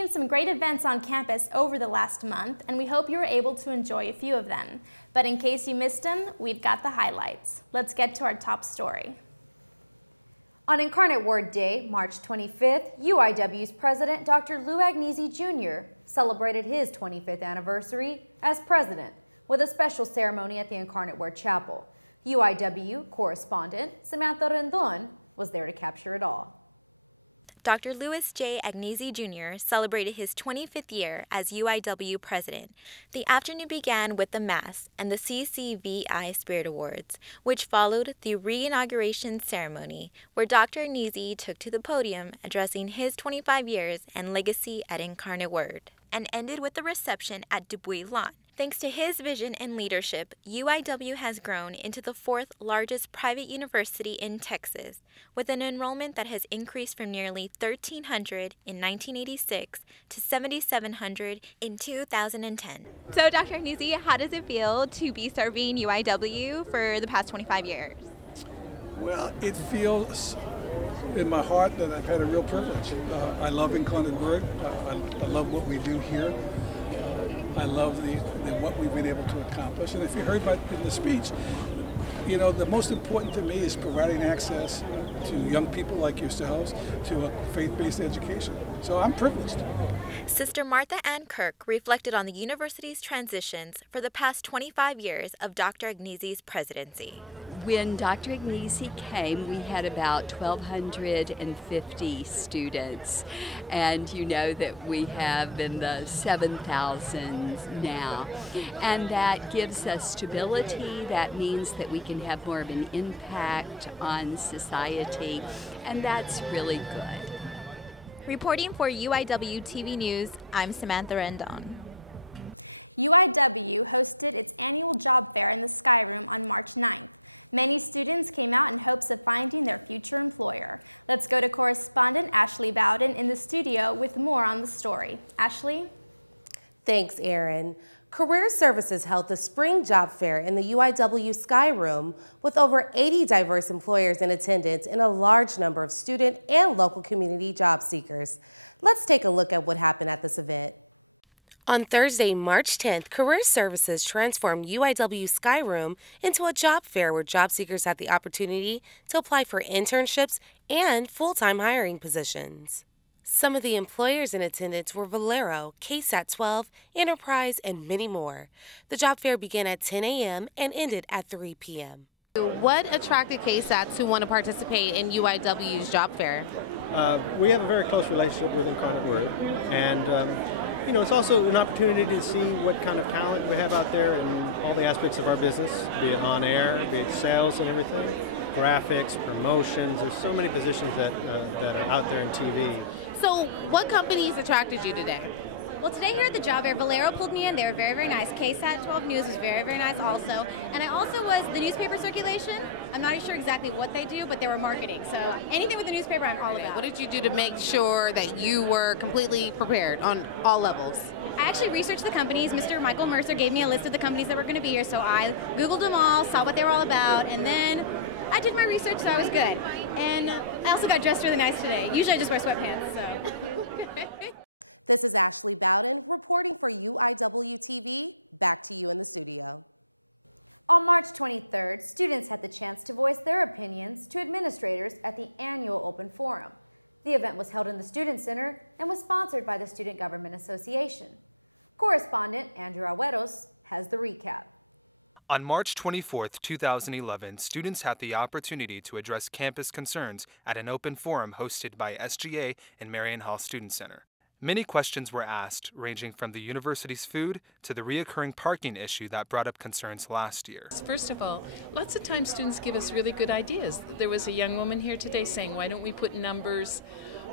seen some great events on campus over the last month, and we hope you were able to enjoy a few of them. And in case you missed them, we got the highlights. Let's get to our top story. Dr. Louis J. Agnesi Jr. celebrated his 25th year as UIW president. The afternoon began with the Mass and the CCVI Spirit Awards, which followed the re-inauguration ceremony, where Dr. Agnesi took to the podium addressing his 25 years and legacy at Incarnate Word, and ended with a reception at Dubuis Lawn. Thanks to his vision and leadership, UIW has grown into the fourth largest private university in Texas, with an enrollment that has increased from nearly 1,300 in 1986 to 7,700 in 2010. So, Dr. Agnesi, how does it feel to be serving UIW for the past 25 years? Well, it feels in my heart that I've had a real privilege. I love Incarnate Word. I love what we do here. I love what we've been able to accomplish. And if you heard in the speech, you know, the most important to me is providing access to young people like yourselves to a faith-based education. So I'm privileged. Sister Martha Ann Kirk reflected on the university's transitions for the past 25 years of Dr. Agnesi's presidency. When Dr. Agnesi came, we had about 1,250 students, and you know that we have in the 7,000s now, and that gives us stability. That means that we can have more of an impact on society, and that's really good. Reporting for UIWTV News, I'm Samantha Rendon. Many students came out in hopes of finding a future employer. Let's go to correspondent Ashley Bowden in the studio with more on the story. Ashley? On Thursday, March 10th, Career Services transformed UIW Skyroom into a job fair where job seekers had the opportunity to apply for internships and full-time hiring positions. Some of the employers in attendance were Valero, KSAT 12, Enterprise, and many more. The job fair began at 10 a.m. and ended at 3 p.m. What attracted KSAT to want to participate in UIW's job fair? We have a very close relationship with Incarnate Word, and you know, it's also an opportunity to see what kind of talent we have out there in all the aspects of our business, be it on air, be it sales and everything, graphics, promotions. There's so many positions that are out there in TV. So what companies attracted you today? Well, today here at the job fair, Valero pulled me in. They were very, very nice. KSAT 12 News was very, very nice also. And I also was the newspaper circulation. I'm not sure exactly what they do, but they were marketing. So anything with the newspaper, I'm all about. What did you do to make sure that you were completely prepared on all levels? I actually researched the companies. Mr. Michael Mercer gave me a list of the companies that were going to be here. So I Googled them all, saw what they were all about, and then I did my research, so I was good. And I also got dressed really nice today. Usually I just wear sweatpants, so. On March 24, 2011, students had the opportunity to address campus concerns at an open forum hosted by SGA and Marion Hall Student Center. Many questions were asked, ranging from the university's food to the reoccurring parking issue that brought up concerns last year. First of all, lots of times students give us really good ideas. There was a young woman here today saying, why don't we put numbers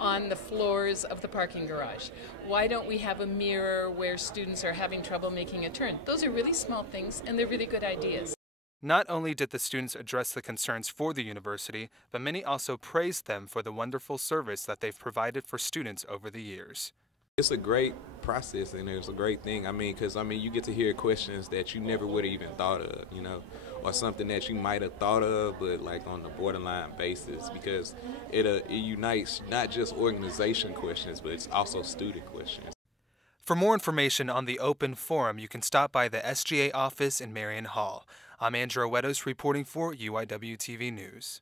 on the floors of the parking garage? Why don't we have a mirror where students are having trouble making a turn? Those are really small things, and they're really good ideas. Not only did the students address the concerns for the university, but many also praised them for the wonderful service that they've provided for students over the years. It's a great process and it's a great thing. I mean, because you get to hear questions that you never would have even thought of, or something that you might have thought of, but like on the borderline basis, because it unites not just organization questions, but it's also student questions. For more information on the open forum, you can stop by the SGA office in Marion Hall. I'm Andrew Wetos reporting for UIWTV News.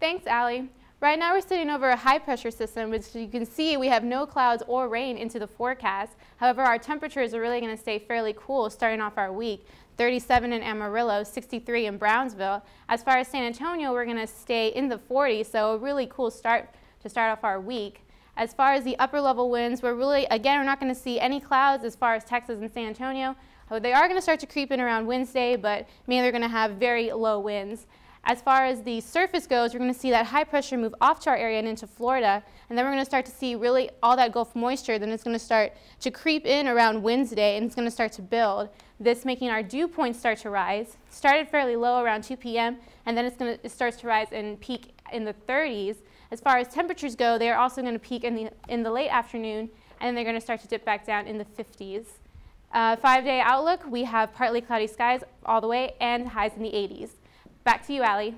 Thanks, Allie. Right now we're sitting over a high-pressure system, which you can see we have no clouds or rain into the forecast. However, our temperatures are really going to stay fairly cool starting off our week. 37 in Amarillo, 63 in Brownsville. As far as San Antonio, we're going to stay in the 40s, so a really cool start to start off our week. As far as the upper level winds, we're not going to see any clouds as far as Texas and San Antonio. They are going to start to creep in around Wednesday, but mainly they're going to have very low winds. As far as the surface goes, we're going to see that high pressure move off to our area and into Florida, and then we're going to start to see really all that Gulf moisture. Then it's going to start to creep in around Wednesday, and it's going to start to build. This making our dew points start to rise. Started fairly low around 2 p.m., and then it starts to rise and peak in the 30s. As far as temperatures go, they are also going to peak in the late afternoon, and they're going to start to dip back down in the 50s. 5-day outlook, we have partly cloudy skies all the way and highs in the 80s. Back to you, Allie.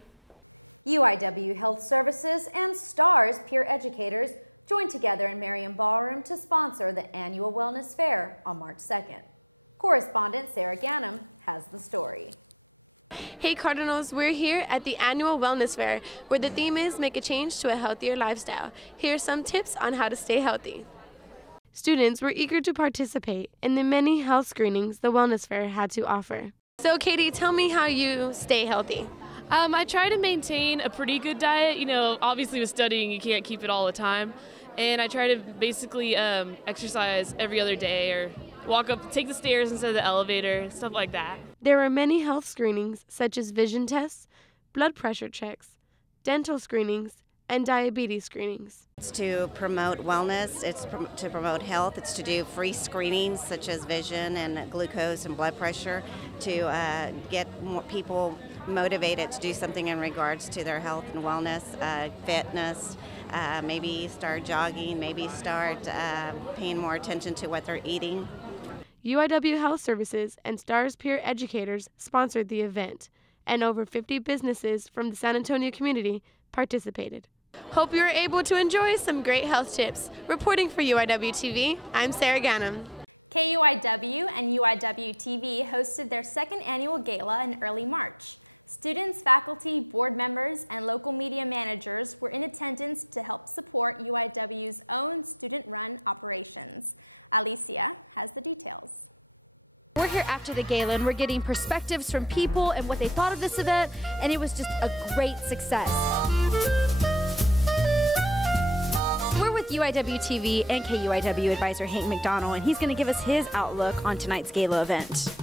Hey Cardinals, we're here at the annual Wellness Fair, where the theme is Make a Change to a Healthier Lifestyle. Here are some tips on how to stay healthy. Students were eager to participate in the many health screenings the Wellness Fair had to offer. So Katie, tell me how you stay healthy. I try to maintain a pretty good diet. Obviously with studying, you can't keep it all the time. And I try to basically exercise every other day or take the stairs instead of the elevator, stuff like that. There are many health screenings such as vision tests, blood pressure checks, dental screenings, and diabetes screenings. It's to promote wellness, it's to promote health, it's to do free screenings such as vision and glucose and blood pressure to get more people motivated to do something in regards to their health and wellness, fitness, maybe start jogging, maybe start paying more attention to what they're eating. UIW Health Services and STARS peer educators sponsored the event, and over 50 businesses from the San Antonio community participated. Hope you were able to enjoy some great health tips. Reporting for UIWTV, I'm Sarah Gannam. We're here after the gala and we're getting perspectives from people and what they thought of this event, and it was just a great success. We're with UIWTV and KUIW advisor Hank McDonald, and he's going to give us his outlook on tonight's gala event.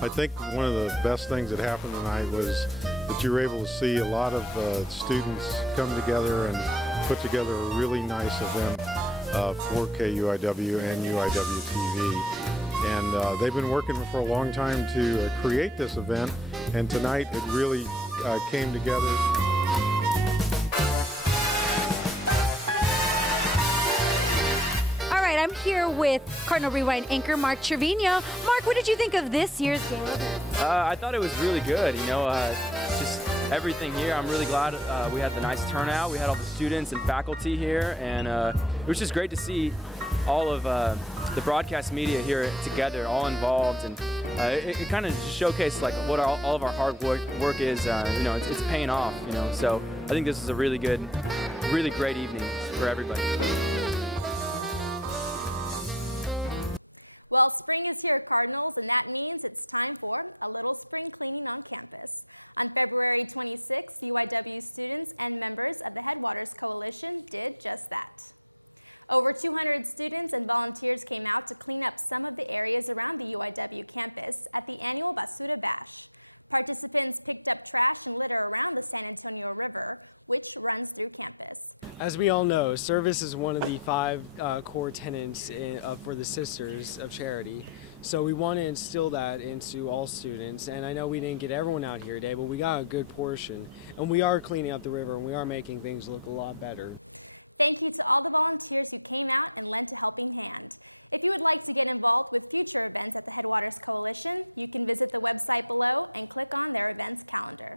I think one of the best things that happened tonight was that you were able to see a lot of students come together and put together a really nice event for KUIW and UIWTV. And they've been working for a long time to create this event, and tonight it really came together. All right, I'm here with Cardinal Rewind anchor Mark Trevino. Mark, what did you think of this year's gala event? I thought it was really good, just everything here. I'm really glad we had the nice turnout. We had all the students and faculty here, and it was just great to see all of the broadcast media here together, all involved, and it kind of just showcased like what all of our hard work is. It's paying off. So I think this is a really good, really great evening for everybody. Over 200 students and volunteers came out to clean up some of the areas around the UIW campus at the annual Bucket event. Participants picked up trash and litter around the San Antonio River, which surrounds the campus. As we all know, service is one of the 5 core tenets for the Sisters of Charity. So we want to instill that into all students, and I know we didn't get everyone out here today, but we got a good portion, and we are cleaning up the river, and we are making things look a lot better. Thank you to all the volunteers who came out to lend a helping hand. If you would like to get involved with future events of Clearwater's Coalition, you can visit the website below and click on their events calendar.